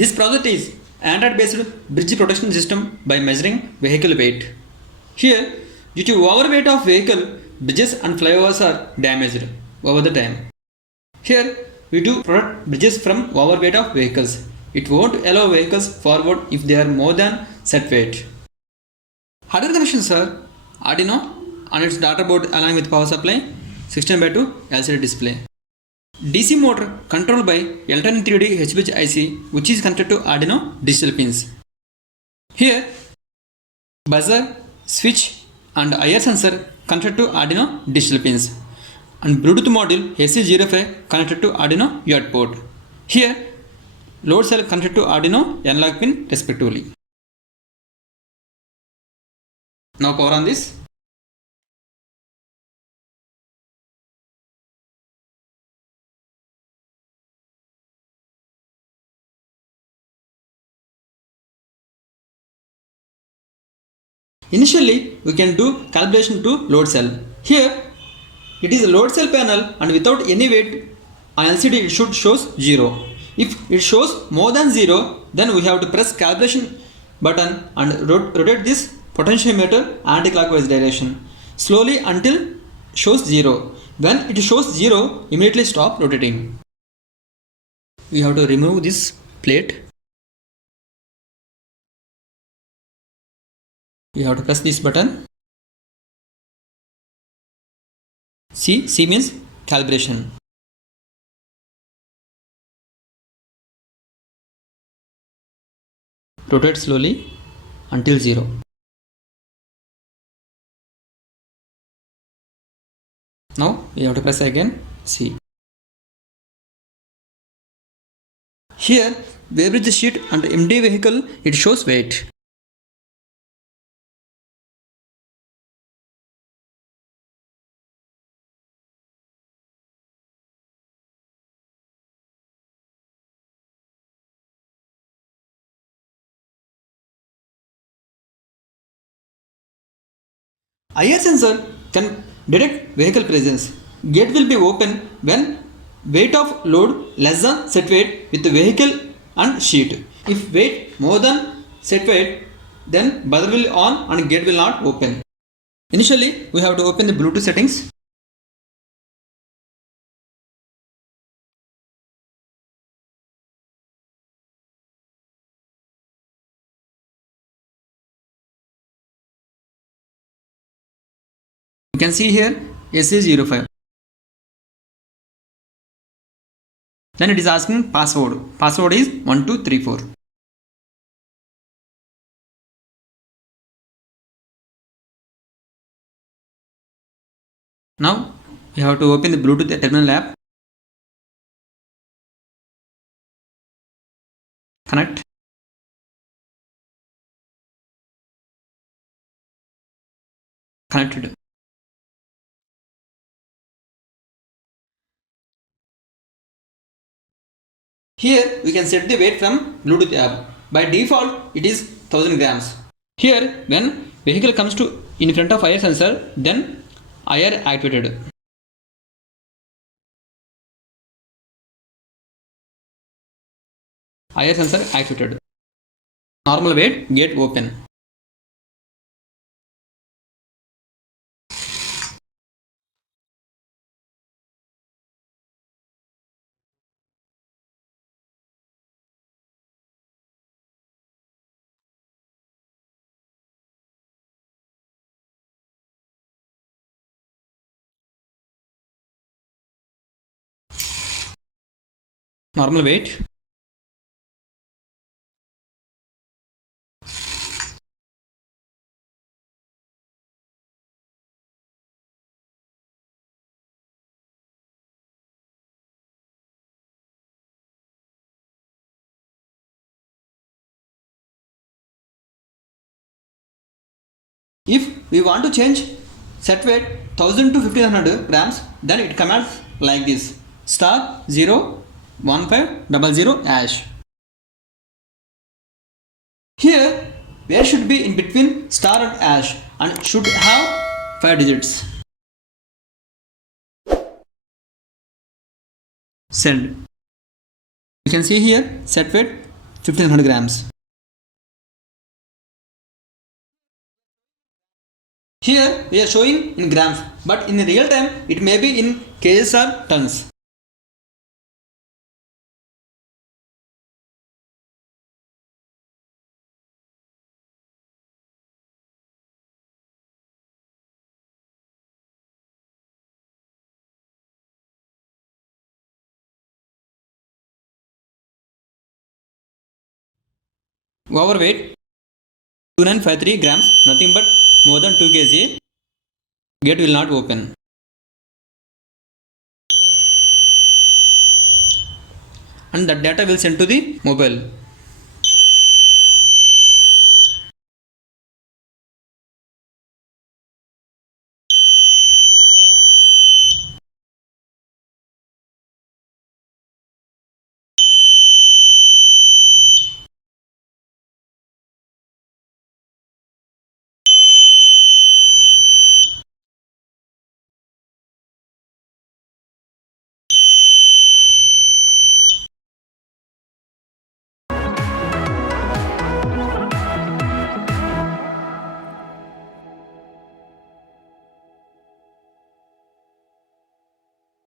This project is Android-based bridge protection system by measuring vehicle weight. Here, due to overweight of vehicle, bridges and flyovers are damaged over the time. Here, we do protect bridges from overweight of vehicles. It won't allow vehicles forward if they are more than set weight. Hardware connections are Arduino and its data board along with power supply, 16:2 LCD display. DC motor controlled by L103D HBridge IC, which is connected to Arduino digital pins. Here, buzzer, switch and IR sensor connected to Arduino digital pins, and Bluetooth module AC05 connected to Arduino UART port. Here, load cell connected to Arduino analog pin respectively. Now power on this. Initially, we can do calibration to load cell. Here, it is a load cell panel and without any weight on LCD it should shows 0. If it shows more than 0, then we have to press calibration button and rotate this potentiometer anti-clockwise direction slowly until shows 0. When it shows 0, immediately stop rotating. We have to remove this plate. We have to press this button. C means calibration. Rotate slowly until 0. Now we have to press again C. Here, weighbridge sheet and MD vehicle, it shows weight. IR sensor can detect vehicle presence. Gate will be open when weight of load less than set weight with the vehicle and sheet. If weight more than set weight, then buzzer will on and gate will not open. Initially, we have to open the Bluetooth settings. You can see here AC05. Then it is asking password. Password is 1234. Now we have to open the Bluetooth terminal app. Connect. Connected. Here we can set the weight from Bluetooth app. By default it is 1000 grams. Here when vehicle comes to in front of IR sensor, then IR activated. IR sensor activated. Normal weight, gate open. Normal weight. If we want to change set weight 1000 to 1500 grams, then it commands like this: *01500#. Here, where should be in between star and hash and should have 5 digits. Send. You can see here set weight 1500 grams. Here we are showing in grams, but in real time it may be in kgs or tons. Overweight 2953 grams, nothing but more than 2 kg. Gate will not open. And that data will send to the mobile.